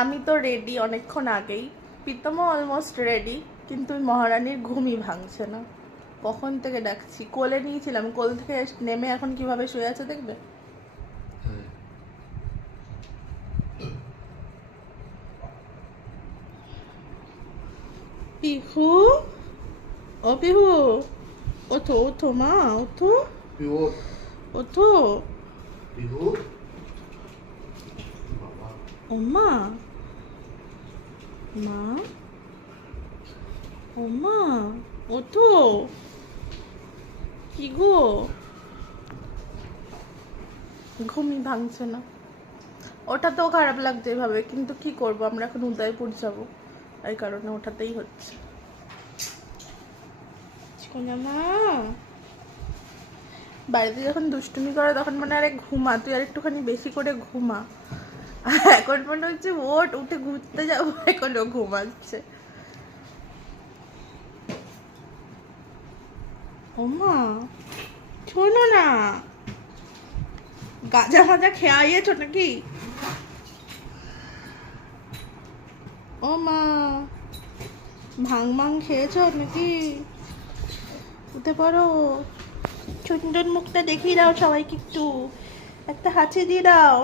আমি তো রেডি অনেকক্ষণ আগেই, প্রীতমও অলমোস্ট রেডি, কিন্তু মহারানীর ঘুমই ভাঙছে না। কখন থেকে ডাকছি, কোলে নিয়েছিলাম, কোল থেকে নেমে এখন কিভাবে শুয়ে আছে দেখবে। পিহু, ও পিহু, ওঠো ওঠো মা, ওঠো ওঠো। ও মা, মা, ও মা, ওঠো। কি গো, ঘুমই ভাঙছে না। ওটাতেও খারাপ লাগছে এভাবে, কিন্তু কি করব, আমরা এখন উদয়পুর যাব, এই কারণে ওঠাতেই হচ্ছে। মা বাড়িতে যখন দুষ্টুমি করে তখন মনে আরে ঘুমা, তুই আর একটুখানি বেশি করে ঘুমা। এখন মনে হচ্ছে ওঠ, উঠে ঘুরতে যাবো, এখনো ঘুমাচ্ছে। ওমা শোনো না, গাজা মাজা খেয়াইয়েছো নাকি? ও মা, ভাং ভাং খেয়েছো নাকি? উঠে পড়ো, সুন্দর মুখটা দেখিয়ে দাও সবাইকে, একটু একটা হাঁচি দিয়ে দাও।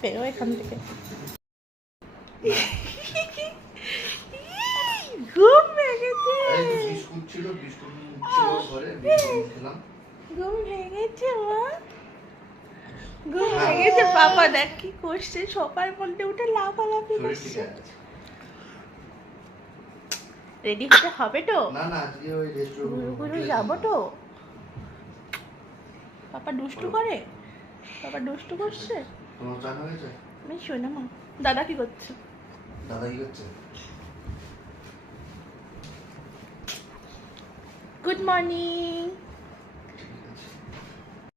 বেরো এখান থেকে। ঘুম ভেঙেছে, ঘুম ভেঙেছে মা, ঘুম ভেঙেছে। পাপা দেখ কি করছে, সবার মধ্যে উঠে লাফালাফি করছে। রেডি হতে হবে তো, ঘুরু যাবো তো। পাপা দুষ্টু করে, পাপা দুষ্টু করছে। আমি শোনা মা। দাদা কি করছে? Good morning.